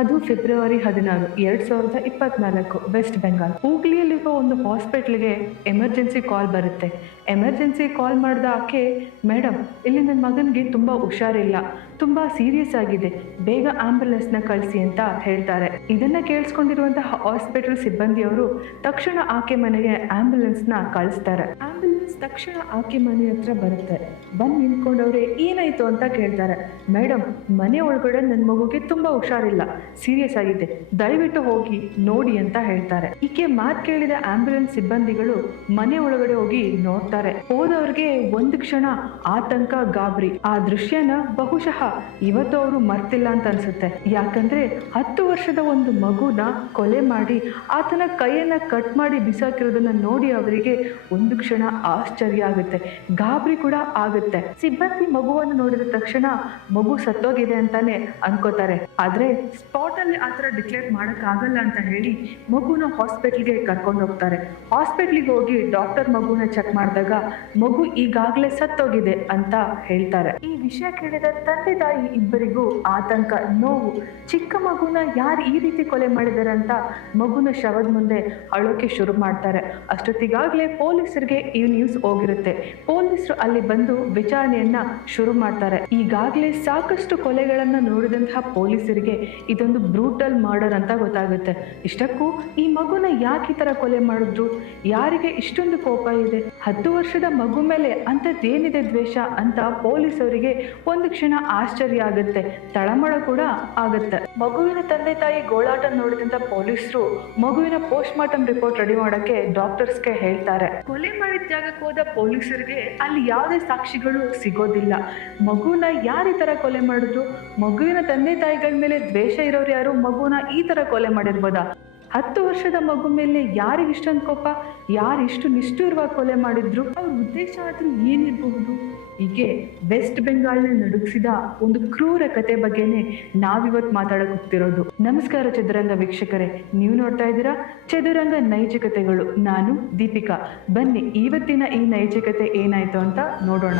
ಅದು February 16, 2024, West Bengal. ಹೂಗ್ಲಿಯಲ್ಲಿರುವ ಒಂದು ಹಾಸ್ಪಿಟ್ಲಿಗೆ ಎಮರ್ಜೆನ್ಸಿ ಕಾಲ್ ಬರುತ್ತೆ. ಎಮರ್ಜೆನ್ಸಿ ಕಾಲ್ ಮಾಡಿದ ಆಕೆ, ಮೇಡಮ್, ಇಲ್ಲಿ ನನ್ನ ಮಗನಿಗೆ ತುಂಬ ಹುಷಾರಿಲ್ಲ, ತುಂಬ ಸೀರಿಯಸ್ ಆಗಿದೆ, ಬೇಗ ಆಂಬ್ಯುಲೆನ್ಸ್ನ ಕಳಿಸಿ ಅಂತ ಹೇಳ್ತಾರೆ. ಇದನ್ನು ಕೇಳಿಸ್ಕೊಂಡಿರುವಂತಹ ಹಾಸ್ಪಿಟಲ್ ಸಿಬ್ಬಂದಿಯವರು ತಕ್ಷಣ ಆಕೆ ಮನೆಗೆ ಆಂಬ್ಯುಲೆನ್ಸ್ನ ಕಳಿಸ್ತಾರೆ. ಆಂಬ್ಯುಲೆನ್ಸ್ ತಕ್ಷಣ ಆಕೆ ಮನೆ ಹತ್ರ ಬರುತ್ತೆ. ಬಂದು ನಿಂತ್ಕೊಂಡವ್ರೆ ಏನಾಯ್ತು ಅಂತ ಕೇಳ್ತಾರೆ. ಮೇಡಮ್, ಮನೆ ಒಳಗಡೆ ನನ್ನ ಮಗುಗೆ ತುಂಬ ಹುಷಾರಿಲ್ಲ, ಸೀರಿಯಸ್ ಆಗಿದೆ, ದಯವಿಟ್ಟು ಹೋಗಿ ನೋಡಿ ಅಂತ ಹೇಳ್ತಾರೆ. ಈಕೆ ಮಾತು ಕೇಳಿದ ಆಂಬ್ಯುಲೆನ್ಸ್ ಸಿಬ್ಬಂದಿಗಳು ಮನೆ ಒಳಗಡೆ ಹೋಗಿ ನೋಡ್ತಾರೆ. ಹೋದವ್ರಿಗೆ ಒಂದು ಕ್ಷಣ ಆತಂಕ, ಗಾಬರಿ. ಆ ದೃಶ್ಯನ ಬಹುಶಃ ಇವತ್ತು ಅವರು ಮರ್ತಿಲ್ಲ ಅಂತ ಅನ್ಸುತ್ತೆ. ಯಾಕಂದ್ರೆ 10 ವರ್ಷದ ಒಂದು ಮಗುನ ಕೊಲೆ ಮಾಡಿ ಆತನ ಕೈಯನ್ನ ಕಟ್ ಮಾಡಿ ಬಿಸಾಕಿರೋದನ್ನ ನೋಡಿ ಅವರಿಗೆ ಒಂದು ಕ್ಷಣ ಆಶ್ಚರ್ಯ ಆಗುತ್ತೆ, ಗಾಬರಿ ಕೂಡ ಆಗುತ್ತೆ. ಸಿಬ್ಬಂದಿ ಮಗುವನ್ನು ನೋಡಿದ ತಕ್ಷಣ ಮಗು ಸತ್ತೋಗಿದೆ ಅಂತಾನೆ ಅನ್ಕೋತಾರೆ. ಆದ್ರೆ ಸ್ಪಾಟ್ ಅಲ್ಲಿ ಆತರ ಡಿಕ್ಲೇರ್ ಮಾಡಕ್ ಆಗಲ್ಲ ಅಂತ ಹೇಳಿ ಮಗುನ ಹಾಸ್ಪಿಟಲ್ಗೆ ಕರ್ಕೊಂಡು ಹೋಗ್ತಾರೆ. ಹಾಸ್ಪಿಟ್ಲಿಗೆ ಹೋಗಿ ಡಾಕ್ಟರ್ ಮಗುನ ಚೆಕ್ ಮಾಡಿದಾಗ ಮಗು ಈಗಾಗಲೇ ಸತ್ತೋಗಿದೆ ಅಂತ ಹೇಳ್ತಾರೆ. ಈ ವಿಷಯ ಕೇಳಿದ ತಂದೆ ತಾಯಿ ಇಬ್ಬರಿಗೂ ಆತಂಕ, ನೋವು. ಚಿಕ್ಕ ಮಗುನ ಯಾರು ಈ ರೀತಿ ಕೊಲೆ ಮಾಡಿದಾರೆ ಅಂತ ಮಗುನ ಶವದ ಮುಂದೆ ಅಳೋಕೆ ಶುರು ಮಾಡ್ತಾರೆ. ಅಷ್ಟೊತ್ತಿಗಾಗಲೇ ಪೊಲೀಸರಿಗೆ ಈ ನ್ಯೂಸ್ ಹೋಗಿರುತ್ತೆ. ಪೊಲೀಸರು ಅಲ್ಲಿ ಬಂದು ವಿಚಾರಣೆಯನ್ನ ಶುರು ಮಾಡ್ತಾರೆ. ಈಗಾಗಲೇ ಸಾಕಷ್ಟು ಕೊಲೆಗಳನ್ನ ನೋಡಿದಂತಹ ಪೊಲೀಸರಿಗೆ ಇದೊಂದು ಬ್ರೂಟಲ್ ಮರ್ಡರ್ ಅಂತ ಗೊತ್ತಾಗುತ್ತೆ. ಇಷ್ಟಕ್ಕೂ ಈ ಮಗುನ ಯಾಕೆ ಈ ತರ ಕೊಲೆ ಮಾಡಿದ್ರು, ಯಾರಿಗೆ ಇಷ್ಟೊಂದು ಕೋಪ ಇದೆ, 10 ವರ್ಷದ ಮಗು ಮೇಲೆ ಅಂಥದ್ದೇನಿದೆ ದ್ವೇಷ ಅಂತ ಪೊಲೀಸರಿಗೆ ಒಂದು ಕ್ಷಣ ಆಶ್ಚರ್ಯ ಆಗುತ್ತೆ, ತಳಮಳ ಕೂಡ ಆಗುತ್ತೆ. ಮಗುವಿನ ತಂದೆ ತಾಯಿ ಗೋಳಾಟ ನೋಡಿದಂತ ಪೊಲೀಸರು ಮಗುವಿನ ಪೋಸ್ಟ್ ಮಾರ್ಟಮ್ ರಿಪೋರ್ಟ್ ರೆಡಿ ಮಾಡಕ್ಕೆ ಡಾಕ್ಟರ್ಸ್ಗೆ ಹೇಳ್ತಾರೆ. ಕೊಲೆ ಮಾಡಿದ ಜಾಗಕ್ಕೆ ಹೋದ ಪೊಲೀಸರಿಗೆ ಅಲ್ಲಿ ಯಾವುದೇ ಸಾಕ್ಷಿಗಳು ಸಿಗೋದಿಲ್ಲ. ಮಗುನ ಯಾರು ಈ ತರ ಕೊಲೆ ಮಾಡಿದ್ರು, ಮಗುವಿನ ತಂದೆ ತಾಯಿಗಳ ಮೇಲೆ ದ್ವೇಷ ಇರೋರು ಯಾರು ಮಗುನ ಈ ತರ ಕೊಲೆ ಮಾಡಿರ್ಬೋದಾ? 10 ವರ್ಷದ ಮಗು ಮೇಲೆ ಯಾರಿಗೆ ಇಷ್ಟೊಂದು ಕೋಪ, ಯಾರು ಇಷ್ಟು ನಿಷ್ಠುರವಾಗಿ ಕೊಲೆ ಮಾಡಿದ್ರು, ಅವ್ರ ಉದ್ದೇಶ ಆದ್ರೂ ಏನಿರಬಹುದು? ಹೀಗೆ ವೆಸ್ಟ್ ಬೆಂಗಾಲ್ನ ನಡುಗಿಸಿದ ಒಂದು ಕ್ರೂರ ಕತೆ ಬಗ್ಗೆನೇ ನಾವಿವತ್ತು ಮಾತಾಡಕ್ ಹೋಗ್ತಿರೋದು. ನಮಸ್ಕಾರ ಚದುರಂಗ ವೀಕ್ಷಕರೇ, ನೀವು ನೋಡ್ತಾ ಇದ್ದೀರಾ ಚದುರಂಗ ನೈಜಕತೆಗಳು. ನಾನು ದೀಪಿಕಾ. ಬನ್ನಿ ಇವತ್ತಿನ ಈ ನೈಜಕತೆ ಏನಾಯ್ತು ಅಂತ ನೋಡೋಣ.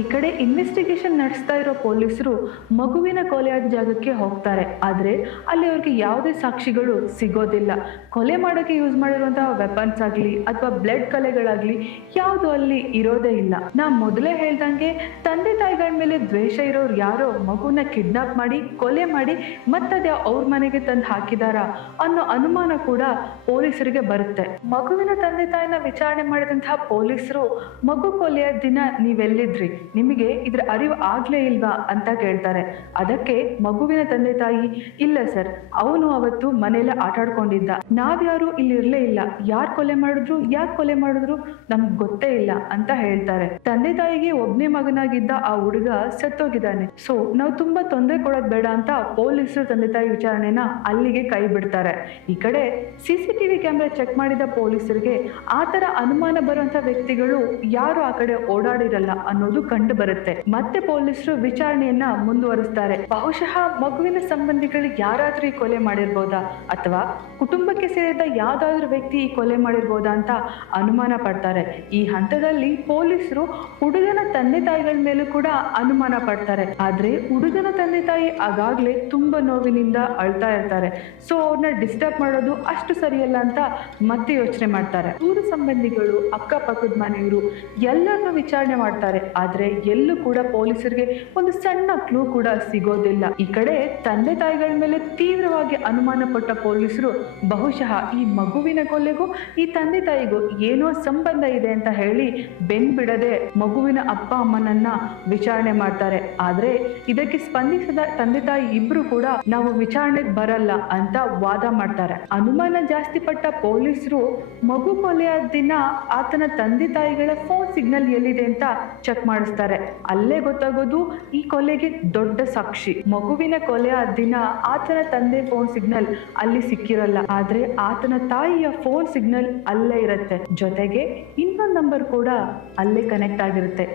ಈ ಕಡೆ ಇನ್ವೆಸ್ಟಿಗೇಷನ್ ನಡೆಸ್ತಾ ಇರೋ ಪೊಲೀಸರು ಮಗುವಿನ ಕೊಲೆಯಾದ ಜಾಗಕ್ಕೆ ಹೋಗ್ತಾರೆ. ಆದ್ರೆ ಅಲ್ಲಿ ಅವ್ರಿಗೆ ಯಾವುದೇ ಸಾಕ್ಷಿಗಳು ಸಿಗೋದಿಲ್ಲ. ಕೊಲೆ ಮಾಡೋಕೆ ಯೂಸ್ ಮಾಡಿರುವಂತಹ ವೆಪನ್ಸ್ ಆಗ್ಲಿ ಅಥವಾ ಬ್ಲಡ್ ಕಲೆಗಳಾಗ್ಲಿ ಯಾವುದು ಅಲ್ಲಿ ಇರೋದೇ ಇಲ್ಲ. ನಾ ಮೊದಲೇ ಹೇಳ್ದಂಗೆ ತಂದೆ ತಾಯಿಗಳ ಮೇಲೆ ದ್ವೇಷ ಇರೋರು ಯಾರೋ ಮಗುನ ಕಿಡ್ನಾಪ್ ಮಾಡಿ ಕೊಲೆ ಮಾಡಿ ಮತ್ತದೇ ಅವ್ರ ಮನೆಗೆ ತಂದು ಹಾಕಿದಾರ ಅನ್ನೋ ಅನುಮಾನ ಕೂಡ ಪೊಲೀಸರಿಗೆ ಬರುತ್ತೆ. ಮಗುವಿನ ತಂದೆ ತಾಯಿನ ವಿಚಾರಣೆ ಮಾಡಿದಂತಹ ಪೊಲೀಸರು ಮಗು ಕೊಲೆಯ ದಿನ ನೀವೆಲ್ಲಿದ್ರಿ, ನಿಮಗೆ ಇದ್ರ ಅರಿವು ಆಗ್ಲೇ ಇಲ್ವಾ ಅಂತ ಕೇಳ್ತಾರೆ. ಅದಕ್ಕೆ ಮಗುವಿನ ತಂದೆ ತಾಯಿ, ಇಲ್ಲ ಸರ್, ಅವನು ಅವತ್ತು ಮನೆಯಲ್ಲೇ ಆಟ ಆಡ್ಕೊಂಡಿದ್ದ, ನಾವ್ಯಾರು ಇಲ್ಲಿ ಇರ್ಲೇ ಇಲ್ಲ, ಯಾರು ಕೊಲೆ ಮಾಡಿದ್ರು ಯಾಕೆ ಕೊಲೆ ಮಾಡಿದ್ರು ನಮ್ಗೆ ಗೊತ್ತೇ ಇಲ್ಲ ಅಂತ ಹೇಳ್ತಾರೆ. ತಂದೆ ತಾಯಿಗೆ ಒಬ್ನೇ ಮಗನಾಗಿದ್ದ ಆ ಹುಡುಗ ಸತ್ತೋಗಿದ್ದಾನೆ, ಸೊ ನಾವು ತುಂಬಾ ತೊಂದರೆ ಕೊಡೋದ್ ಬೇಡ ಅಂತ ಪೊಲೀಸರು ತಂದೆ ತಾಯಿ ವಿಚಾರಣೆನ ಅಲ್ಲಿಗೆ ಕೈ ಬಿಡ್ತಾರೆ. ಈ ಕಡೆ CCTV ಕ್ಯಾಮೆರಾ ಚೆಕ್ ಮಾಡಿದ ಪೊಲೀಸರಿಗೆ ಆತರ ಅನುಮಾನ ಬರುವಂತ ವ್ಯಕ್ತಿಗಳು ಯಾರು ಆ ಕಡೆ ಓಡಾಡಿರಲ್ಲ ಅನ್ನೋದು ಕಂಡು ಬರುತ್ತೆ. ಮತ್ತೆ ಪೊಲೀಸರು ವಿಚಾರಣೆಯನ್ನ ಮುಂದುವರಿಸ್ತಾರೆ. ಬಹುಶಃ ಮಗುವಿನ ಸಂಬಂಧಿಗಳಿಗೆ ಯಾರಾದ್ರೂ ಈ ಕೊಲೆ ಮಾಡಿರ್ಬೋದಾ ಅಥವಾ ಕುಟುಂಬಕ್ಕೆ ಸೇರಿದ ಯಾವ್ದಾದ್ರು ವ್ಯಕ್ತಿ ಈ ಕೊಲೆ ಮಾಡಿರ್ಬೋದಾ ಅಂತ ಅನುಮಾನ ಪಡ್ತಾರೆ. ಈ ಹಂತದಲ್ಲಿ ಪೊಲೀಸರು ಹುಡುಗನ ತಂದೆ ತಾಯಿಗಳ ಮೇಲೂ ಕೂಡ ಅನುಮಾನ ಪಡ್ತಾರೆ. ಆದ್ರೆ ಹುಡುಗನ ತಂದೆ ತಾಯಿ ಆಗಾಗ್ಲೇ ತುಂಬಾ ನೋವಿನಿಂದ ಅಳ್ತಾ ಇರ್ತಾರೆ. ಸೊ ಅವ್ರನ್ನ ಡಿಸ್ಟರ್ಬ್ ಮಾಡೋದು ಅಷ್ಟು ಸರಿಯಲ್ಲ ಅಂತ ಮತ್ತೆ ಯೋಚನೆ ಮಾಡ್ತಾರೆ. ದೂರ ಸಂಬಂಧಿಗಳು, ಅಕ್ಕಪಕ್ಕದ ಮನೆಯವರು ಎಲ್ಲರನ್ನೂ ವಿಚಾರಣೆ ಮಾಡ್ತಾರೆ. ಆದ್ರೆ ಎಲ್ಲೂ ಕೂಡ ಪೊಲೀಸರಿಗೆ ಒಂದು ಸಣ್ಣ ಕ್ಲೂ ಕೂಡ ಸಿಗೋದಿಲ್ಲ. ಈ ಕಡೆ ತಂದೆ ತಾಯಿಗಳ ಮೇಲೆ ತೀವ್ರವಾಗಿ ಅನುಮಾನ ಪಟ್ಟ ಪೊಲೀಸರು ಬಹುಶಃ ಈ ಮಗುವಿನ ಕೊಲೆಗೂ ಈ ತಂದೆ ತಾಯಿಗೂ ಏನೋ ಸಂಬಂಧ ಇದೆ ಅಂತ ಹೇಳಿ ಬೆನ್ ಬಿಡದೆ ಮಗುವಿನ ಅಪ್ಪ ಅಮ್ಮನನ್ನ ವಿಚಾರಣೆ ಮಾಡ್ತಾರೆ. ಆದ್ರೆ ಇದಕ್ಕೆ ಸ್ಪಂದಿಸಿದ ತಂದೆ ತಾಯಿ ಇಬ್ರು ಕೂಡ ನಾವು ವಿಚಾರಣೆಗೆ ಬರಲ್ಲ ಅಂತ ವಾದ ಮಾಡ್ತಾರೆ. ಅನುಮಾನ ಜಾಸ್ತಿ ಪಟ್ಟ ಪೊಲೀಸರು ಮಗು ಕೊಲೆಯ ದಿನ ಆತನ ತಂದೆ ತಾಯಿಗಳ ಫೋನ್ ಸಿಗ್ನಲ್ ಎಲ್ಲಿದೆ ಅಂತ ಚೆಕ್ ಮಾಡಿಸ್ತಾರೆ. ಅಲ್ಲೇ ಗೊತ್ತಾಗೋದು ಈ ಕೊಲೆಗೆ ದೊಡ್ಡ ಸಾಕ್ಷಿ. ಮಗುವಿನ ಕೊಲೆಯ ದಿನ ಆತನ ತಂದೆ ಫೋನ್ ಸಿಗ್ನಲ್ ಅಲ್ಲಿ ಸಿಕ್ಕಿರಲ್ಲ, ಆದ್ರೆ ಆತನ ತಾಯಿಯ ಫೋನ್ ಸಿಗ್ನಲ್ ಅಲ್ಲೇ ಇರುತ್ತೆ. ಜೊತೆಗೆ ಇನ್ನೊಂದು ನಂಬರ್ ಕೂಡ ಅಲ್ಲೇ ಕನೆಕ್ಟ್ ಆಗಿರುತ್ತೆ.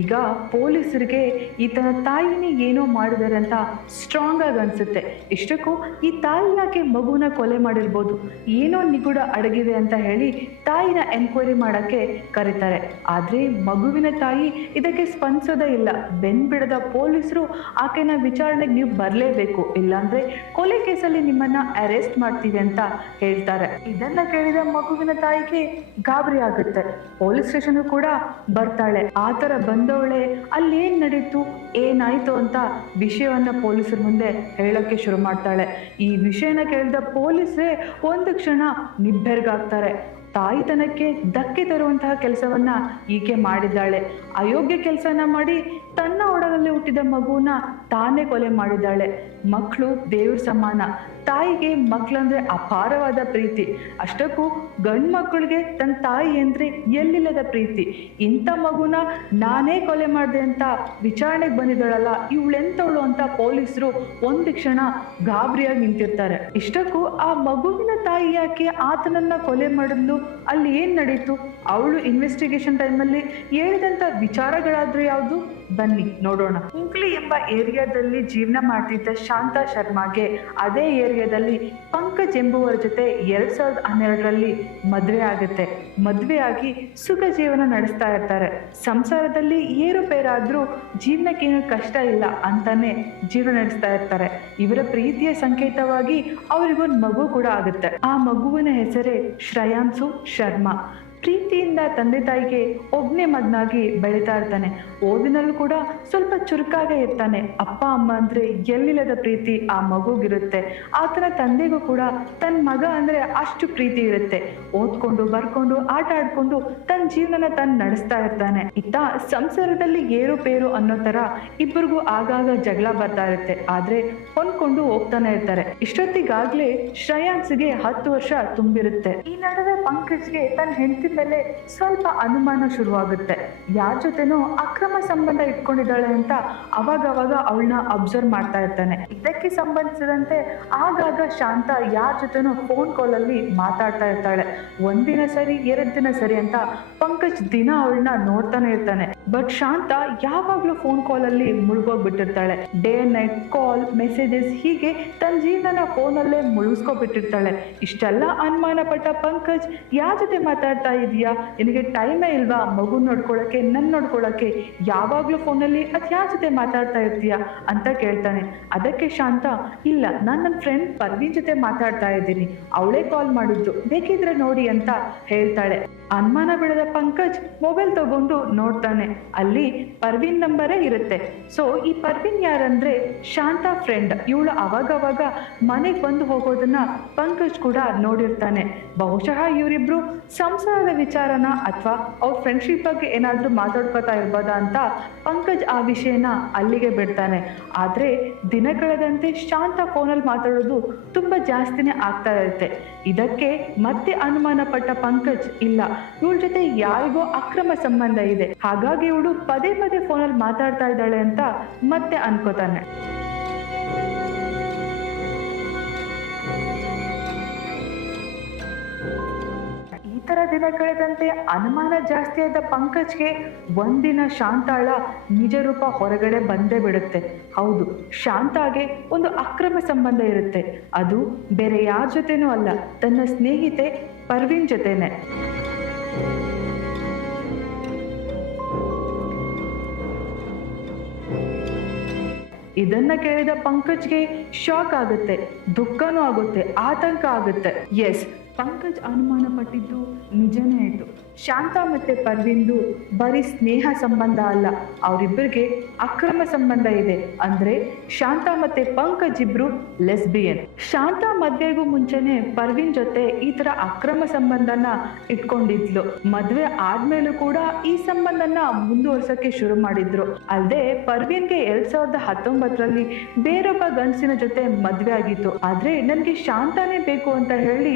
ಈಗ ಪೊಲೀಸರಿಗೆ ಈತನ ತಾಯಿನೇ ಏನೋ ಮಾಡಿದ್ದಾರೆ ಅಂತ ಸ್ಟ್ರಾಂಗ್ ಆಗಿ ಅನ್ಸುತ್ತೆ. ಇಷ್ಟಕ್ಕೂ ಈ ತಾಯಿ ಯಾಕೆ ಮಗುನ ಕೊಲೆ ಮಾಡಿರ್ಬೋದು, ಏನೋ ನಿಗೂಢ ಅಡಗಿದೆ ಅಂತ ಹೇಳಿ ತಾಯಿನ ಎನ್ಕ್ವೈರಿ ಮಾಡಕ್ಕೆ ಕರೀತಾರೆ. ಆದ್ರೆ ಮಗುವಿನ ತಾಯಿ ಇದಕ್ಕೆ ಸ್ಪಂದಿಸೋದೇ ಇಲ್ಲ. ಬೆನ್ಬಿಡದ ಪೊಲೀಸರು ಆಕೆನ ವಿಚಾರಣೆಗೆ ನೀವು ಬರಲೇಬೇಕು, ಇಲ್ಲಾಂದ್ರೆ ಕೊಲೆ ಕೇಸಲ್ಲಿ ನಿಮ್ಮನ್ನ ಅರೆಸ್ಟ್ ಮಾಡ್ತೀವಿ ಅಂತ ಹೇಳ್ತಾರೆ. ಇದನ್ನ ಕೇಳಿದ ಮಗುವಿನ ತಾಯಿಗೆ ಗಾಬರಿ ಆಗುತ್ತೆ. ಪೊಲೀಸ್ ಸ್ಟೇಷನ್ ಕೂಡ ಬರ್ತಾಳೆ. ಆತರ ಬಂದವಳೆ ಅಲ್ಲೇನ್ ನಡೀತು ಏನಾಯ್ತು ಅಂತ ವಿಷಯವನ್ನ ಪೊಲೀಸರ ಮುಂದೆ ಹೇಳಕ್ಕೆ ಶುರು ಮಾಡ್ತಾಳೆ. ಈ ವಿಷಯನ ಕೇಳಿದ ಪೊಲೀಸರೇ ಒಂದು ಕ್ಷಣ ನಿಬ್ಬೆರಗಾಗ್ತಾರೆ. ತಾಯಿತನಕ್ಕೆ ಧಕ್ಕೆ ತರುವಂತಹ ಕೆಲಸವನ್ನ ಈಕೆ ಮಾಡಿದ್ದಾಳೆ. ಅಯೋಗ್ಯ ಕೆಲಸನ ಮಾಡಿ ತನ್ನ ಒಡಲಲ್ಲಿ ಹುಟ್ಟಿದ ಮಗುವನ್ನ ತಾನೇ ಕೊಲೆ ಮಾಡಿದ್ದಾಳೆ. ಮಕ್ಕಳು ದೇವ್ರ ಸಮಾನ. ತಾಯಿಗೆ ಮಕ್ಕಳಂದ್ರೆ ಅಪಾರವಾದ ಪ್ರೀತಿ. ಅಷ್ಟಕ್ಕೂ ಗಂಡು ಮಕ್ಕಳಿಗೆ ತನ್ನ ತಾಯಿ ಅಂದ್ರೆ ಎಲ್ಲಿಲ್ಲದ ಪ್ರೀತಿ. ಇಂಥ ಮಗುನ ನಾನೇ ಕೊಲೆ ಮಾಡಿದೆ ಅಂತ ವಿಚಾರಣೆಗೆ ಬಂದಿದ್ದಾಳಲ್ಲ, ಇವಳೆಂತವಳು ಅಂತ ಪೊಲೀಸರು ಒಂದು ಕ್ಷಣ ಗಾಬರಿಯಾಗಿ ನಿಂತಿರ್ತಾರೆ. ಇಷ್ಟಕ್ಕೂ ಆ ಮಗುವಿನ ತಾಯಿ ಯಾಕೆ ಆತನನ್ನ ಕೊಲೆ ಮಾಡಿದ್ಲು, ಅಲ್ಲಿ ಏನ್ ನಡೀತು, ಅವಳು ಇನ್ವೆಸ್ಟಿಗೇಷನ್ ಟೈಮಲ್ಲಿ ಹೇಳಿದಂತ ವಿಚಾರಗಳಾದ್ರೂ ಯಾವುದು, ಬನ್ನಿ ನೋಡೋಣ. ಹುಂಕ್ಲಿ ಎಂಬ ಏರಿಯಾದಲ್ಲಿ ಜೀವನ ಮಾಡ್ತಿದ್ದ ಶಾಂತಾ ಶರ್ಮಾಗೆ ಅದೇ ಏರಿಯಾದಲ್ಲಿ ಪಂಕಜ್ ಎಂಬುವರ ಜೊತೆ 2012ರಲ್ಲಿ ಮದುವೆ ಆಗುತ್ತೆ. ಮದುವೆಯಾಗಿ ಸುಖ ಜೀವನ ನಡೆಸ್ತಾ ಇರ್ತಾರೆ. ಸಂಸಾರದಲ್ಲಿ ಏರುಪೇರಾದ್ರೂ ಜೀವನಕ್ಕೇನು ಕಷ್ಟ ಇಲ್ಲ ಅಂತಾನೆ ಜೀವನ ನಡೆಸ್ತಾ ಇರ್ತಾರೆ. ಇವರ ಪ್ರೀತಿಯ ಸಂಕೇತವಾಗಿ ಅವರಿಗೊಂದು ಮಗು ಕೂಡ ಆಗುತ್ತೆ. ಆ ಮಗುವಿನ ಹೆಸರೇ ಶ್ರೇಯಾಂಶು ಶರ್ಮಾ. ಪ್ರೀತಿಯಿಂದ ತಂದೆ ತಾಯಿಗೆ ಒಬ್ಬನೇ ಮಗನಾಗಿ ಬೆಳೀತಾ ಇರ್ತಾನೆ. ಓದಿನಲ್ಲೂ ಕೂಡ ಸ್ವಲ್ಪ ಚುರುಕಾಗೇ ಇರ್ತಾನೆ. ಅಪ್ಪ ಅಮ್ಮ ಅಂದ್ರೆ ಎಲ್ಲಿಲ್ಲದ ಪ್ರೀತಿ ಆ ಮಗುಗಿರುತ್ತೆ. ಆತನ ತಂದೆಗೂ ಕೂಡ ತನ್ನ ಮಗ ಅಂದ್ರೆ ಅಷ್ಟು ಪ್ರೀತಿ ಇರುತ್ತೆ. ಓದ್ಕೊಂಡು ಬರ್ಕೊಂಡು ಆಟ ಆಡ್ಕೊಂಡು ತನ್ನ ಜೀವನನ ನಡೆಸ್ತಾ ಇರ್ತಾನೆ. ಇತ್ತ ಸಂಸಾರದಲ್ಲಿ ಏರುಪೇರು ಅನ್ನೋ ತರ ಇಬ್ಬರಿಗೂ ಆಗಾಗ ಜಗಳ ಬರ್ತಾ ಇರುತ್ತೆ. ಆದ್ರೆ ಹೊಂದ್ಕೊಂಡು ಹೋಗ್ತಾನೆ ಇರ್ತಾರೆ. ಇಷ್ಟೊತ್ತಿಗಾಗ್ಲೇ ಶ್ರೇಯಾಂಸ್ಗೆ 10 ವರ್ಷ ತುಂಬಿರುತ್ತೆ. ಈ ನಡುವೆ ಪಂಕಜ್ಗೆ ತನ್ನ ಹೆಂಡತಿ ಮೇಲೆ ಸ್ವಲ್ಪ ಅನುಮಾನ ಶುರುವಾಗುತ್ತೆ. ಯಾರ ಜೊತೆನೋ ಅಕ್ರಮ ಸಂಬಂಧ ಇಟ್ಕೊಂಡಿದ್ದಾಳೆ ಅಂತ ಅವಾಗವಾಗ ಅವಳನ್ನ ಅಬ್ಸರ್ವ್ ಮಾಡ್ತಾ ಇರ್ತಾನೆ. ಇದಕ್ಕೆ ಸಂಬಂಧಿಸಿದಂತೆ ಆಗಾಗ ಶಾಂತ ಯಾರ ಜೊತೆನೋ ಫೋನ್ ಕಾಲ್ ಅಲ್ಲಿ ಮಾತಾಡ್ತಾ ಇರ್ತಾಳೆ. ಒಂದಿನ ಸರಿ 2 ದಿನ ಸರಿ ಅಂತ ಪಂಕಜ್ ದಿನ ಅವಳನ್ನ ನೋಡ್ತಾನೆ ಇರ್ತಾನೆ. ಬಟ್ ಶಾಂತ ಯಾವಾಗ್ಲೂ ಫೋನ್ ಕಾಲ್ ಅಲ್ಲಿ ಮುಳುಗೋಗ್ಬಿಟ್ಟಿರ್ತಾಳೆ. ಡೇ ನೈಟ್ ಕಾಲ್ ಮೆಸೇಜಸ್ ಹೀಗೆ ತನ್ನ ಜೀವನ ಫೋನಲ್ಲೇ ಮುಳುಗಿಸ್ಕೊಬಿಟ್ಟಿರ್ತಾಳೆ. ಇಷ್ಟೆಲ್ಲ ಅನುಮಾನ ಪಟ್ಟ ಪಂಕಜ್ ಯಾರ ಜೊತೆ ಮಾತಾಡ್ತಾ ಇದೆಯಾ, ನಿನಗೆ ಟೈಮೇ ಇಲ್ವಾ ಮಗು ನೋಡ್ಕೊಳಕ್ಕೆ, ನನ್ನ ನೋಡ್ಕೊಳಕ್ಕೆ, ಯಾವಾಗ್ಲೂ ಫೋನಲ್ಲಿ ಅದ್ ಯಾರ ಜೊತೆ ಮಾತಾಡ್ತಾ ಇರ್ತೀಯಾ ಅಂತ ಕೇಳ್ತಾನೆ. ಅದಕ್ಕೆ ಶಾಂತ, ಇಲ್ಲ ನಾನು ನನ್ನ ಫ್ರೆಂಡ್ ಪರ್ವೀನ್ ಜೊತೆ ಮಾತಾಡ್ತಾ ಇದ್ದೀನಿ, ಅವಳೇ ಕಾಲ್ ಮಾಡಿದ್ದು, ಬೇಕಿದ್ರೆ ನೋಡಿ ಅಂತ ಹೇಳ್ತಾಳೆ. ಅನುಮಾನ ಬೆಳೆದ ಪಂಕಜ್ ಮೊಬೈಲ್ ತಗೊಂಡು ನೋಡ್ತಾನೆ. ಅಲ್ಲಿ ಪರ್ವೀನ್ ನಂಬರೇ ಇರುತ್ತೆ. ಸೊ ಈ ಪರ್ವೀನ್ ಯಾರಂದ್ರೆ ಶಾಂತ ಫ್ರೆಂಡ್. ಇವಳು ಅವಾಗವಾಗ ಮನೆಗೆ ಬಂದು ಹೋಗೋದನ್ನ ಪಂಕಜ್ ಕೂಡ ನೋಡಿರ್ತಾನೆ. ಬಹುಶಃ ಇವರಿಬ್ರು ಸಂಸಾರದ ವಿಚಾರನ ಅಥವಾ ಅವ್ರ ಫ್ರೆಂಡ್ಶಿಪ್ ಬಗ್ಗೆ ಏನಾದ್ರೂ ಮಾತಾಡ್ಕೋತಾ ಇರ್ಬೋದಾ ಅಂತ ಪಂಕಜ್ ಆ ವಿಷಯನ ಅಲ್ಲಿಗೆ ಬಿಡ್ತಾನೆ. ಆದ್ರೆ ದಿನ ಕಳೆದಂತೆ ಶಾಂತ ಫೋನಲ್ಲಿ ಮಾತಾಡೋದು ತುಂಬಾ ಜಾಸ್ತಿನೇ ಆಗ್ತಾ ಇರುತ್ತೆ. ಇದಕ್ಕೆ ಮತ್ತೆ ಅನುಮಾನ ಪಟ್ಟ ಪಂಕಜ್, ಇಲ್ಲ ಇವಳ ಜೊತೆ ಯಾರಿಗೋ ಅಕ್ರಮ ಸಂಬಂಧ ಇದೆ, ಹಾಗಾಗಿ ಇವಳು ಪದೇ ಪದೇ ಫೋನಲ್ಲಿ ಮಾತಾಡ್ತಾ ಇದ್ದಾಳೆ ಅಂತ ಮತ್ತೆ ಅನ್ಕೋತಾನೆ. ಈ ತರ ದಿನ ಕಳೆದಂತೆ ಅನುಮಾನ ಜಾಸ್ತಿಯಾದ ಪಂಕಜ್ಗೆ ಒಂದಿನ ಶಾಂತಾಳ ನಿಜ ರೂಪ ಹೊರಗಡೆ ಬಂದೇ ಬಿಡುತ್ತೆ. ಹೌದು, ಶಾಂತಾಗೆ ಒಂದು ಅಕ್ರಮ ಸಂಬಂಧ ಇರುತ್ತೆ. ಅದು ಬೇರೆ ಯಾರ ಜೊತೆನೂ ಅಲ್ಲ, ತನ್ನ ಸ್ನೇಹಿತೆ ಪರ್ವೀನ್ ಜೊತೆನೆ. ಇದನ್ನ ಕೇಳಿದ ಪಂಕಜ್ಗೆ ಶಾಕ್ ಆಗುತ್ತೆ, ದುಃಖನೂ ಆಗುತ್ತೆ, ಆತಂಕ ಆಗುತ್ತೆ. ಎಸ್, ಪಂಕಜ್ ಅನುಮಾನ ಪಟ್ಟಿದ್ದು ನಿಜನೇ ಆಯ್ತು. ಶಾಂತ ಮತ್ತೆ ಪರ್ವಿಂದು ಬರೀ ಸ್ನೇಹ ಸಂಬಂಧ ಅಲ್ಲ, ಅವರಿಬ್ಬರಿಗೆ ಅಕ್ರಮ ಸಂಬಂಧ ಇದೆ. ಅಂದ್ರೆ ಶಾಂತ ಮತ್ತೆ ಪಂಕಜ್ ಇಬ್ರು ಲೆಸ್ಬಿಯನ್. ಶಾಂತ ಮದ್ವೆಗೂ ಮುಂಚೆನೆ ಪರ್ವಿನ್ ಜೊತೆ ಈ ತರ ಅಕ್ರಮ ಸಂಬಂಧನ ಇಟ್ಕೊಂಡಿದ್ಲು. ಮದ್ವೆ ಆದ್ಮೇಲೂ ಕೂಡ ಈ ಸಂಬಂಧನ ಮುಂದುವರ್ಸಕ್ಕೆ ಶುರು ಮಾಡಿದ್ರು. ಅಲ್ಲದೆ ಪರ್ವಿನ್ಗೆ 2019ರಲ್ಲಿ ಬೇರೊಬ್ಬ ಗಂಡಸಿನ ಜೊತೆ ಮದ್ವೆ ಆಗಿತ್ತು. ಆದ್ರೆ ನನ್ಗೆ ಶಾಂತಾನೇ ಬೇಕು ಅಂತ ಹೇಳಿ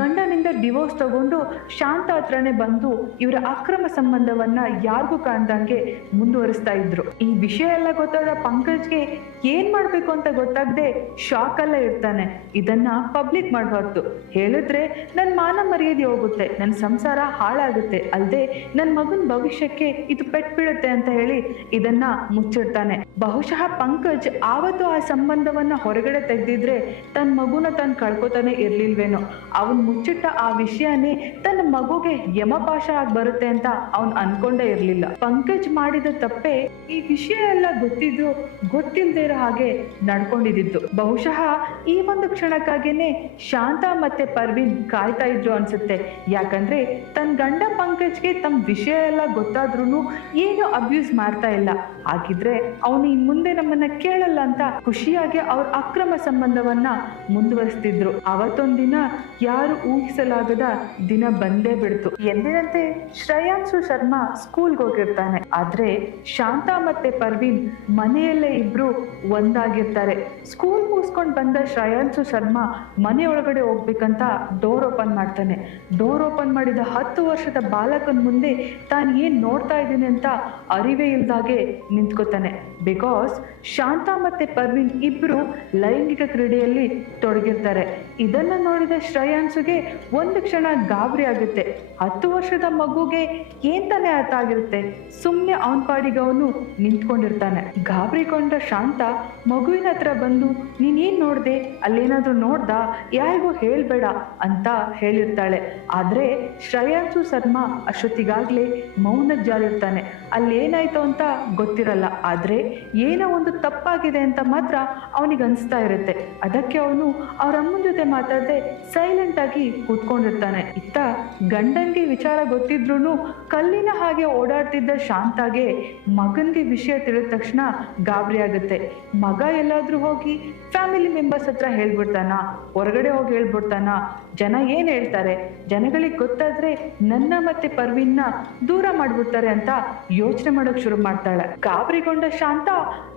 ಗಂಡನಿಂದ ಡಿವೋರ್ಸ್ ತಗೊಂಡು ಶಾಂತ ಹತ್ರನೇ ಬಂದು ಬಂದು ಇವರ ಅಕ್ರಮ ಸಂಬಂಧವನ್ನ ಯಾರಿಗೂ ಕಾಣ್ದಂಗೆ ಮುಂದುವರಿಸ್ತಾ ಇದ್ರು. ಈ ವಿಷಯ ಎಲ್ಲ ಗೊತ್ತಾದ ಪಂಕಜ್ಗೆ ಏನ್ ಮಾಡ್ಬೇಕು ಅಂತ ಗೊತ್ತಾಗದೆ ಶಾಕ್ ಅಲ್ಲೇ ಇರ್ತಾನೆ. ಇದನ್ನ ಪಬ್ಲಿಕ್ ಮಾಡಬಾರ್ದು, ಹೇಳಿದ್ರೆ ನನ್ ಮಾನ ಮರ್ಯಾದೆ ಹೋಗುತ್ತೆ, ನನ್ನ ಸಂಸಾರ ಹಾಳಾಗುತ್ತೆ, ಅಲ್ಲದೆ ನನ್ನ ಮಗನ ಭವಿಷ್ಯಕ್ಕೆ ಇದು ಪೆಟ್ಟು ಬೀಳುತ್ತೆ ಅಂತ ಹೇಳಿ ಇದನ್ನ ಮುಚ್ಚಿಡ್ತಾನೆ. ಬಹುಶಃ ಪಂಕಜ್ ಆವತ್ತು ಆ ಸಂಬಂಧವನ್ನ ಹೊರಗಡೆ ತೆಗೆದಿದ್ರೆ ತನ್ನ ಮಗುನ ತಾನು ಕಳ್ಕೊತಾನೆ ಇರ್ಲಿಲ್ವೇನೋ. ಅವನ್ ಮುಚ್ಚಿಟ್ಟ ಆ ವಿಷಯನೇ ತನ್ನ ಮಗುಗೆ ಯಮಪಾಶ ಆಗಿ ಬರುತ್ತೆ ಅಂತ ಅವನ್ ಅನ್ಕೊಂಡೇ ಇರ್ಲಿಲ್ಲ. ಪಂಕಜ್ ಮಾಡಿದ ತಪ್ಪೆ ಈ ವಿಷಯ ಎಲ್ಲ ಗೊತ್ತಿದ್ರು ಗೊತ್ತಿಲ್ದೇ ಇರೋ ಹಾಗೆ ನಡ್ಕೊಂಡಿದ್ದು. ಬಹುಶಃ ಈ ಒಂದು ಕ್ಷಣಕ್ಕಾಗೇನೆ ಶಾಂತ ಮತ್ತೆ ಪರ್ವೀನ್ ಕಾಯ್ತಾ ಇದ್ರು ಅನ್ಸುತ್ತೆ. ಯಾಕಂದ್ರೆ ತನ್ನ ಗಂಡ ಪಂಕಜ್ಗೆ ತಮ್ಮ ವಿಷಯ ಎಲ್ಲ ಗೊತ್ತಾದ್ರೂ ಏನು ಅಬ್ಯೂಸ್ ಮಾಡ್ತಾ ಇಲ್ಲ. ಹಾಗಿದ್ರೆ ಅವನು ಇನ್ ಮುಂದೆ ನಮ್ಮನ್ನ ಕೇಳಲ್ಲ ಅಂತ ಖುಷಿಯಾಗಿ ಅವ್ರ ಅಕ್ರಮ ಸಂಬಂಧವನ್ನ ಮುಂದುವರಿಸ್ತಿದ್ರು. ಅವತ್ತೊಂದಿನ ಯಾರು ಊಹಿಸಲಾಗದ ದಿನ ಬಂದೇ ಬಿಡ್ತು. ಎಂದಿನಂತೆ ಶ್ರೇಯಾಂಶು ಶರ್ಮಾ ಸ್ಕೂಲ್ಗೆ ಹೋಗಿರ್ತಾನೆ. ಆದ್ರೆ ಶಾಂತ ಮತ್ತೆ ಪರ್ವೀನ್ ಮನೆಯಲ್ಲೇ ಇಬ್ರು ಒಂದಾಗಿರ್ತಾರೆ. ಸ್ಕೂಲ್ ಮುಗಿಸ್ಕೊಂಡು ಬಂದ ಶ್ರೇಯಾಂಶು ಶರ್ಮಾ ಮನೆ ಒಳಗಡೆ ಹೋಗ್ಬೇಕಂತ ಡೋರ್ ಓಪನ್ ಮಾಡ್ತಾನೆ. ಡೋರ್ ಓಪನ್ ಮಾಡಿದ 10 ವರ್ಷದ ಬಾಲಕನ ಮುಂದೆ ತಾನು ಏನ್ ನೋಡ್ತಾ ಇದ್ದೀನಿ ಅಂತ ಅರಿವೇ ಇಲ್ದಾಗೆ ನಿಂತ್ಕೋತಾನೆ. ಬಿಕಾಸ್ ಶಾಂತ ಮತ್ತೆ ಪರ್ವೀನ್ ಇಬ್ರು ಲೈಂಗಿಕ ಕ್ರೀಡೆಯಲ್ಲಿ ತೊಡಗಿರ್ತಾರೆ. ಇದನ್ನ ನೋಡಿದ ಶ್ರೇಯಾಂಶುಗೆ ಒಂದು ಕ್ಷಣ ಗಾಬರಿ ಆಗುತ್ತೆ. 10 ವರ್ಷದ ಮಗುಗೆ ಏನ್ ತಾನೇ ಅರ್ಥ ಆಗಿರುತ್ತೆ. ಸುಮ್ಮನೆ ಅವನ ಪಾಡಿಗೆ ಅವನು ನಿಂತ್ಕೊಂಡಿರ್ತಾನೆ. ಗಾಬರಿಗೊಂಡ ಶಾಂತ ಮಗುವಿನ ಹತ್ರ ಬಂದು ನೀನೇನ್ ನೋಡ್ದೆ, ಅಲ್ಲೇನಾದ್ರೂ ನೋಡ್ದ, ಯಾರಿಗೂ ಹೇಳ್ಬೇಡ ಅಂತ ಹೇಳಿರ್ತಾಳೆ. ಆದ್ರೆ ಶ್ರೇಯಾಂಶು ಶರ್ಮಾ ಅಷ್ಟೊತ್ತಿಗಾಗ್ಲೇ ಮೌನ ಜಾರಿರ್ತಾನೆ. ಅಲ್ಲೇನಾಯ್ತು ಅಂತ ಗೊತ್ತಿರಲ್ಲ. ಆದ್ರೆ ಏನೋ ಒಂದು ತಪ್ಪಾಗಿದೆ ಅಂತ ಮಾತ್ರ ಅವನಿಗೆ ಅನಿಸ್ತಾ ಇರುತ್ತೆ. ಅದಕ್ಕೆ ಅವನು ಅವ್ರ ಅಮ್ಮನ ಜೊತೆ ಮಾತಾಡದೆ ಸೈಲೆಂಟ್ ಆಗಿ ಕೂತ್ಕೊಂಡಿರ್ತಾನೆ. ಇತ್ತ ಗಂಡನ್ಗೆ ವಿಚಾರ ಗೊತ್ತಿದ್ರೂ ಕಲ್ಲಿನ ಹಾಗೆ ಓಡಾಡ್ತಿದ್ದ ಶಾಂತಾಗೆ ಮಗನ್ಗೆ ವಿಷಯ ತಿಳಿದ ತಕ್ಷಣ ಗಾಬರಿ ಆಗುತ್ತೆ. ಮಗ ಎಲ್ಲಾದ್ರೂ ಹೋಗಿ ಫ್ಯಾಮಿಲಿ ಮೆಂಬರ್ಸ್ ಹತ್ರ ಹೇಳ್ಬಿಡ್ತಾನ, ಹೊರಗಡೆ ಹೋಗಿ ಹೇಳ್ಬಿಡ್ತಾನ, ಜನ ಏನ್ ಹೇಳ್ತಾರೆ, ಜನಗಳಿಗೆ ಗೊತ್ತಾದ್ರೆ ನನ್ನ ಮತ್ತೆ ಪರ್ವೀನ್ನ ದೂರ ಮಾಡ್ಬಿಡ್ತಾರೆ ಅಂತ ಯೋಚನೆ ಮಾಡೋಕ್ ಶುರು ಮಾಡ್ತಾಳೆ. ಗಾಬರಿಗೊಂಡ ಶಾಂತ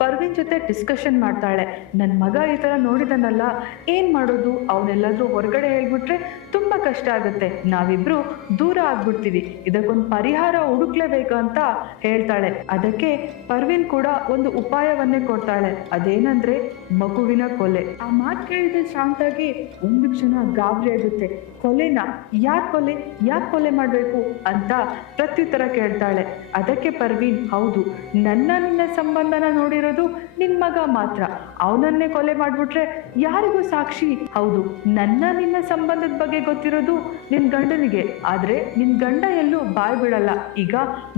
ಪರ್ವೀನ್ ಜೊತೆ ಡಿಸ್ಕಷನ್ ಮಾಡ್ತಾಳೆ. ನನ್ನ ಮಗ ಈ ತರ ನೋಡಿದನಲ್ಲ, ಏನ್ ಮಾಡೋದು, ಅವನೆಲ್ಲಾದ್ರೂ ಹೊರಗಡೆ ಹೇಳ್ಬಿಟ್ರೆ ತುಂಬಾ ಕಷ್ಟ ಆಗುತ್ತೆ, ನಾವಿಬ್ರು ದೂರ ಆಗ್ಬಿಡ್ತೀವಿ, ಇದಕ್ಕೊಂದು ಪರಿಹಾರ ಹುಡುಕ್ಲೇಬೇಕು ಅಂತ ಹೇಳ್ತಾಳೆ. ಅದಕ್ಕೆ ಪರ್ವೀನ್ ಕೂಡ ಒಂದು ಉಪಾಯವನ್ನೇ ಕೊಡ್ತಾಳೆ. ಅದೇನಂದ್ರೆ ಮಗುವಿನ ಕೊಲೆ. ಆ ಮಾತು ಕೇಳಿದ ಶಾಂತಾಗೆ ಒಂದು ಕ್ಷಣ ಗಾಬರಿ ಆಗುತ್ತೆ. ಕೊಲೆನಾ? ಯಾಕೆ ಕೊಲೆ, ಯಾಕೆ ಕೊಲೆ ಮಾಡ್ಬೇಕು ಅಂತ ಪ್ರತ್ಯುತ್ತರ ಕೇಳ್ತಾಳೆ. ಅದಕ್ಕೆ ಪರ್ವೀನ್, ಹೌದು, ನನ್ನ ನಿನ್ನ ಸಂಬಂಧನ ನೋಡಿರೋದು ನಿನ್ ಮಗ ಮಾತ್ರ, ಅವನನ್ನೇ ಕೊಲೆ ಮಾಡ್ಬಿಟ್ರೆ ಯಾರಿಗೂ ಸಾಕ್ಷಿ? ಹೌದು, ನನ್ನ ನಿನ್ನ ಸಂಬಂಧದ ಬಗ್ಗೆ ಗೊತ್ತಿರೋದು ನಿನ್ ಗಂಡನಿಗೆ, ಆದ್ರೆ ನಿನ್ ಗಂಡ ಎಲ್ಲೂ ಬಾಯ್ ಬಿಡಲ್ಲ. ಈಗ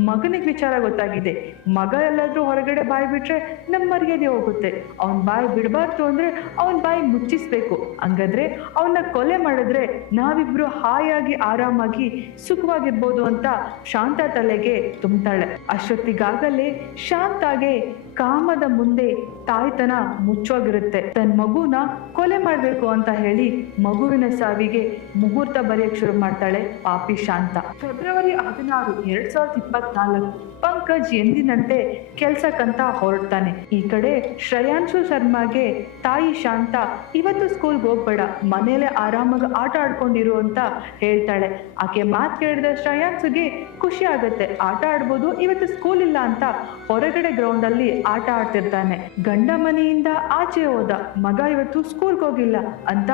ಮಗನಿಗೆ ವಿಚಾರ ಗೊತ್ತಾಗಿದೆ, ಮಗ ಎಲ್ಲಾದ್ರೂ ಹೊರಗಡೆ ಬಾಯ್ ಬಿಟ್ರೆ ನಮ್ಮ ಮರ್ಯಾದೆ ಹೋಗುತ್ತೆ. ಅವನ್ ಬಾಯ್ ಬಿಡಬಾರ್ದು ಅಂದ್ರೆ ಅವನ್ ಬಾಯಿ ಮುಚ್ಚಿಸ್ಬೇಕು. ಹಂಗಾದ್ರೆ ಅವನ್ನ ಕೊಲೆ ಮಾಡಿದ್ರೆ ನಾವಿಬ್ರು ಹಾಯಾಗಿ ಆರಾಮಾಗಿ ಸುಖವಾಗಿರ್ಬೋದು ಅಂತ ಶಾಂತ ತಲೆಗೆ ತುಂಬ್ತಾಳೆ. ಅಷ್ಟೊತ್ತಿಗಾಗಲೇ ಶಾಂತಾಗೆ ಕಾಮದ ಮುಂದೆ ತಾಯ್ತನ ಮುಚ್ಚೋಗಿರುತ್ತೆ. ತನ್ನ ಮಗುನ ಕೊಲೆ ಮಾಡ್ಬೇಕು ಅಂತ ಹೇಳಿ ಮಗುವಿನ ಸಾವಿಗೆ ಮುಹೂರ್ತ ಬರೆಯಕ್ ಶುರು ಮಾಡ್ತಾಳೆ ಪಾಪಿ ಶಾಂತ. ಫೆಬ್ರವರಿ 16, 2024 ಪಂಕಜ್ ಎಂದಿನಂತೆ ಕೆಲ್ಸಕ್ಕಂತ ಹೊರಡ್ತಾನೆ. ಈ ಕಡೆ ಶ್ರೇಯಾಂಶು ಶರ್ಮಾಗೆ ತಾಯಿ ಶಾಂತ ಇವತ್ತು ಸ್ಕೂಲ್ಗೆ ಹೋಗ್ಬೇಡ, ಮನೇಲೆ ಆರಾಮಾಗಿ ಆಟ ಆಡ್ಕೊಂಡಿರು ಅಂತ ಹೇಳ್ತಾಳೆ. ಆಕೆ ಮಾತು ಕೇಳಿದ ಶ್ರೇಯಾಂಶುಗೆ ಖುಷಿ ಆಗುತ್ತೆ. ಆಟ ಆಡ್ಬೋದು, ಇವತ್ತು ಸ್ಕೂಲ್ ಇಲ್ಲ ಅಂತ ಹೊರಗಡೆ ಗ್ರೌಂಡ್ ಅಲ್ಲಿ ಆಟ ಆಡ್ತಿರ್ತಾನೆ. ಗಂಡ ಮನೆಯಿಂದ ಆಚೆ ಹೋದ, ಮಗ ಇವತ್ತು ಸ್ಕೂಲ್ಗೆ ಹೋಗಿಲ್ಲ ಅಂತ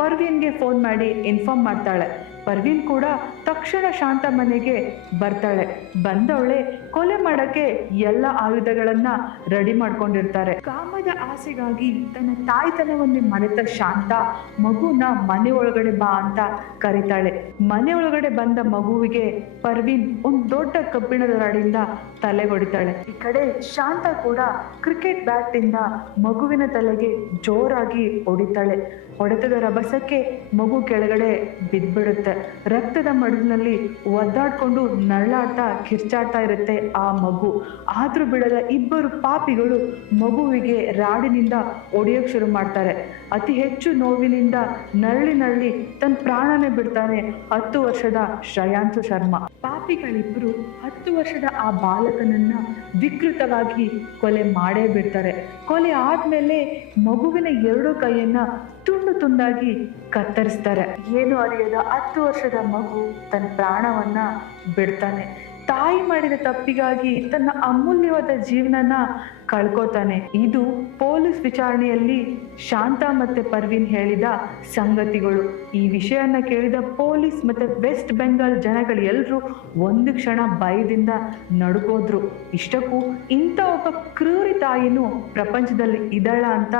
ಪರ್ವೀನ್ಗೆ ಫೋನ್ ಮಾಡಿ ಇನ್ಫಾರ್ಮ್ ಮಾಡ್ತಾಳೆ. ಪರ್ವೀನ್ ಕೂಡ ತಕ್ಷಣ ಶಾಂತ ಮನೆಗೆ ಬರ್ತಾಳೆ. ಬಂದವಳೆ ಕೊಲೆ ಮಾಡಕ್ಕೆ ಎಲ್ಲ ಆಯುಧಗಳನ್ನ ರೆಡಿ ಮಾಡ್ಕೊಂಡಿರ್ತಾರೆ. ಕಾಮದ ಆಸೆಗಾಗಿ ತನ್ನ ತಾಯ್ತನವನ್ನೇ ಮರೆತ ಶಾಂತ ಮಗುನ ಮನೆ ಒಳಗಡೆ ಬಾ ಅಂತ ಕರೀತಾಳೆ. ಮನೆ ಒಳಗಡೆ ಬಂದ ಮಗುವಿಗೆ ಪರ್ವೀನ್ ಒಂದು ದೊಡ್ಡ ಕಬ್ಬಿಣದ ರಾಡಿಂದ ತಲೆ ಹೊಡಿತಾಳೆ. ಈ ಕಡೆ ಶಾಂತ ಕೂಡ ಕ್ರಿಕೆಟ್ ಬ್ಯಾಟ್ ಇಂದ ಮಗುವಿನ ತಲೆಗೆ ಜೋರಾಗಿ ಹೊಡಿತಾಳೆ. ಹೊಡೆತದ ರಭಸಕ್ಕೆ ಮಗು ಕೆಳಗಡೆ ಬಿದ್ದ್ಬಿಡುತ್ತೆ. ರಕ್ತದ ಮಡುವಿನಲ್ಲಿ ಒದ್ದಾಡ್ಕೊಂಡು ನರಳಾಡ್ತಾ ಕಿರ್ಚಾಡ್ತಾ ಇರುತ್ತೆ ಆ ಮಗು. ಆದ್ರೂ ಬಿಡದ ಇಬ್ಬರು ಪಾಪಿಗಳು ಮಗುವಿಗೆ ರಾಡಿನಿಂದ ಒಡೆಯೋಕೆ ಶುರು ಮಾಡ್ತಾರೆ. ಅತಿ ಹೆಚ್ಚು ನೋವಿನಿಂದ ನರಳಿ ನರಳಿ ತನ್ನ ಪ್ರಾಣನೇ ಬಿಡ್ತಾನೆ 10 ವರ್ಷದ ಶ್ರೇಯಾಂಶು ಶರ್ಮಾ. ಪಾಪಿಗಳಿಬ್ರು 10 ವರ್ಷದ ಆ ಬಾಲಕನನ್ನ ವಿಕೃತವಾಗಿ ಕೊಲೆ ಮಾಡೇ ಬಿಡ್ತಾರೆ. ಕೊಲೆ ಆದ್ಮೇಲೆ ಮಗುವಿನ 2 ಕೈಯನ್ನ ತುಂಡು ತುಂಡಾಗಿ ಕತ್ತರಿಸ್ತಾರೆ. ಏನು ಅರಿಯದ 10 ವರ್ಷದ ಮಗು ತನ್ನ ಪ್ರಾಣವನ್ನ ಬಿಡ್ತಾನೆ. ತಾಯಿ ಮಾಡಿದ ತಪ್ಪಿಗಾಗಿ ತನ್ನ ಅಮೂಲ್ಯವಾದ ಜೀವನನ ಕಳ್ಕೊತಾನೆ. ಇದು ಪೊಲೀಸ್ ವಿಚಾರಣೆಯಲ್ಲಿ ಶಾಂತ ಮತ್ತೆ ಪರ್ವೀನ್ ಹೇಳಿದ ಸಂಗತಿಗಳು. ಈ ವಿಷಯನ ಕೇಳಿದ ಪೊಲೀಸ್ ಮತ್ತೆ ವೆಸ್ಟ್ ಬೆಂಗಾಲ್ ಜನಗಳು ಎಲ್ಲರೂ ಒಂದು ಕ್ಷಣ ಭಯದಿಂದ ನಡುಗೋದ್ರು. ಇಷ್ಟಕ್ಕೂ ಇಂಥ ಒಬ್ಬ ಕ್ರೂರಿ ತಾಯಿನೂ ಪ್ರಪಂಚದಲ್ಲಿ ಇದ್ದಾಳ ಅಂತ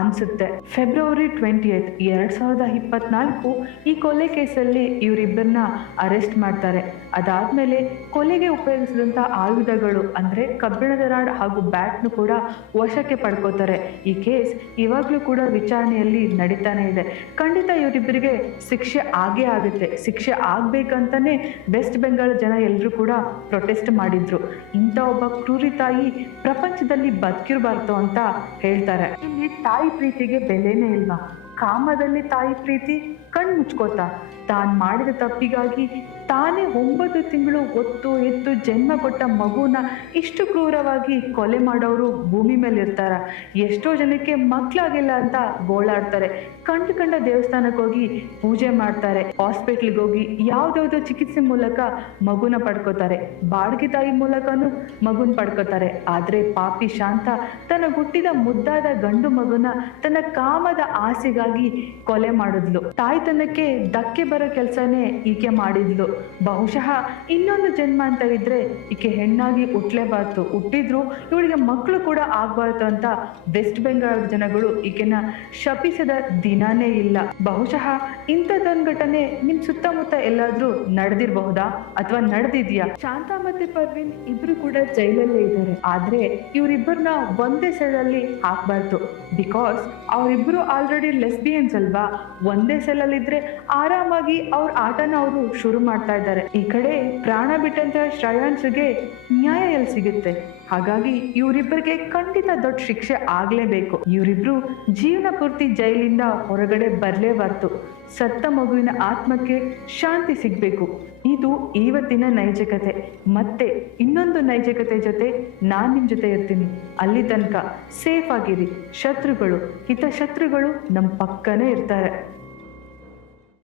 ಅನ್ಸುತ್ತೆ. ಫೆಬ್ರವರಿ 28, 2024 ಈ ಕೊಲೆ ಕೇಸಲ್ಲಿ ಇವರಿಬ್ಬರನ್ನ ಅರೆಸ್ಟ್ ಮಾಡ್ತಾರೆ. ಅದಾದ್ಮೇಲೆ ಕೊಲೆಗೆ ಉಪಯೋಗಿಸಿದಂಥ ಆಯುಧಗಳು ಅಂದ್ರೆ ಕಬ್ಬಿಣದ ರಾಡ್ ಹಾಗೂ ಬ್ಯಾಟ್ ಕೂಡ ವಶಕ್ಕೆ ಪಡ್ಕೋತಾರೆ. ಈ ಕೇಸ್ ಇವಾಗ್ಲೂ ಕೂಡ ವಿಚಾರಣೆಯಲ್ಲಿ ನಡೀತಾನೆ ಇದೆ. ಖಂಡಿತ ಇವರಿಬ್ಬರಿಗೆ ಶಿಕ್ಷೆ ಆಗೇ ಆಗುತ್ತೆ. ಶಿಕ್ಷೆ ಆಗ್ಬೇಕಂತಾನೆ ವೆಸ್ಟ್ ಬೆಂಗಾಲ್ ಜನ ಎಲ್ಲರೂ ಕೂಡ ಪ್ರೊಟೆಸ್ಟ್ ಮಾಡಿದ್ರು. ಇಂಥ ಒಬ್ಬ ಕ್ರೂರಿ ತಾಯಿ ಪ್ರಪಂಚದಲ್ಲಿ ಬದುಕಿರಬಾರ್ದು ಅಂತ ಹೇಳ್ತಾರೆ. ಇಲ್ಲಿ ತಾಯಿ ಪ್ರೀತಿಗೆ ಬೆಲೆನೇ ಇಲ್ವಾ? ಕಾಮದಲ್ಲಿ ತಾಯಿ ಪ್ರೀತಿ ಕಣ್ಣು ಮುಚ್ಕೋತಾ ತಾನು ಮಾಡಿದ ತಪ್ಪಿಗಾಗಿ ತಾನೇ 9 ತಿಂಗಳು ಹೊತ್ತು ಎತ್ತು ಜನ್ಮ ಕೊಟ್ಟ ಮಗುನ ಇಷ್ಟು ಕ್ರೂರವಾಗಿ ಕೊಲೆ ಮಾಡೋರು ಭೂಮಿ ಮೇಲೆ ಇರ್ತಾರ? ಎಷ್ಟೋ ಜನಕ್ಕೆ ಮಕ್ಕಳಾಗಿಲ್ಲ ಅಂತ ಗೋಳಾಡ್ತಾರೆ. ಕಂಡ ದೇವಸ್ಥಾನಕ್ಕೆ ಹೋಗಿ ಪೂಜೆ ಮಾಡ್ತಾರೆ. ಹಾಸ್ಪಿಟ್ಲಿಗೆ ಹೋಗಿ ಯಾವ್ದಾವ್ದೋ ಚಿಕಿತ್ಸೆ ಮೂಲಕ ಮಗುನ ಪಡ್ಕೋತಾರೆ. ಬಾಡಿಗೆ ತಾಯಿ ಮೂಲಕನೂ ಮಗುನ ಪಡ್ಕೋತಾರೆ. ಆದ್ರೆ ಪಾಪಿ ಶಾಂತ ತನ್ನ ಹುಟ್ಟಿದ ಮುದ್ದಾದ ಗಂಡು ಮಗುನ ತನ್ನ ಕಾಮದ ಆಸೆಗಾಗಿ ಕೊಲೆ ಮಾಡಿದ್ಲು. ತಾಯ್ತನಕ್ಕೆ ಧಕ್ಕೆ ಬರೋ ಕೆಲಸನೇ ಈಕೆ ಮಾಡಿದ್ಲು. ಬಹುಶಃ ಇನ್ನೊಂದು ಜನ್ಮ ಅಂತ ಇದ್ರೆ ಈಕೆ ಹೆಣ್ಣಾಗಿ ಹುಟ್ಲೇಬಾರ್ದು. ಹುಟ್ಟಿದ್ರು ಇವಳಿಗೆ ಮಕ್ಕಳು ಕೂಡ ಆಗ್ಬಾರ್ದು ಅಂತ ವೆಸ್ಟ್ ಬೆಂಗಾಲ್ ಜನಗಳು ಈಕೆನ ಶಪಿಸದ ದಿನಾನೇ ಇಲ್ಲ. ಬಹುಶಃ ಇಂಥದ್ದೊಂದು ಘಟನೆ ನಿಮ್ ಸುತ್ತಮುತ್ತ ಎಲ್ಲಾದ್ರೂ ನಡೆದಿರಬಹುದಾ ಅಥವಾ ನಡೆದಿದ್ಯಾ? ಶಾಂತ ಮತ್ತೆ ಪರ್ವೀನ್ ಇಬ್ರು ಕೂಡ ಜೈಲಲ್ಲೇ ಇದ್ದಾರೆ. ಆದ್ರೆ ಇವರಿಬ್ಬರನ್ನ ಒಂದೇ ಸೆಲಲ್ಲಿ ಹಾಕ್ಬಾರ್ದು. ಬಿಕಾಸ್ ಅವರಿಬ್ರು ಆಲ್ರೆಡಿ ಲೆಸ್ಬಿಯನ್ಸ್ ಅಲ್ವಾ? ಒಂದೇ ಸೆಲಲ್ಲಿದ್ರೆ ಆರಾಮಾಗಿ ಅವ್ರ ಆಟನ ಅವರು ಶುರು ಮಾಡ್ತಾ ಇದ್ದಾರೆ. ಈ ಕಡೆ ಪ್ರಾಣ ಬಿಟ್ಟಂತ ಶ್ರೇಯಾಂಶ್ಗೆ ನ್ಯಾಯ ಎಲ್ಲಿ ಸಿಗುತ್ತೆ? ಹಾಗಾಗಿ ಇವರಿಬ್ಬರಿಗೆ ಖಂಡಿತ ದೊಡ್ಡ ಶಿಕ್ಷೆ ಆಗ್ಲೇಬೇಕು. ಇವರಿಬ್ರು ಜೀವನ ಪೂರ್ತಿ ಜೈಲಿಂದ ಹೊರಗಡೆ ಬರ್ಲೇಬಾರ್ದು. ಸತ್ತ ಮಗುವಿನ ಆತ್ಮಕ್ಕೆ ಶಾಂತಿ ಸಿಗ್ಬೇಕು. ಇದು ಇವತ್ತಿನ ನೈಜಕತೆ. ಮತ್ತೆ ಇನ್ನೊಂದು ನೈಜಕತೆ ಜೊತೆ ನಾನ್ ನಿಮ್ ಜೊತೆ ಇರ್ತೀನಿ. ಅಲ್ಲಿ ತನಕ ಸೇಫ್ ಆಗಿರಿ. ಶತ್ರುಗಳು ಹಿತಶತ್ರುಗಳು ನಮ್ಮ ಪಕ್ಕನೇ ಇರ್ತಾರೆ.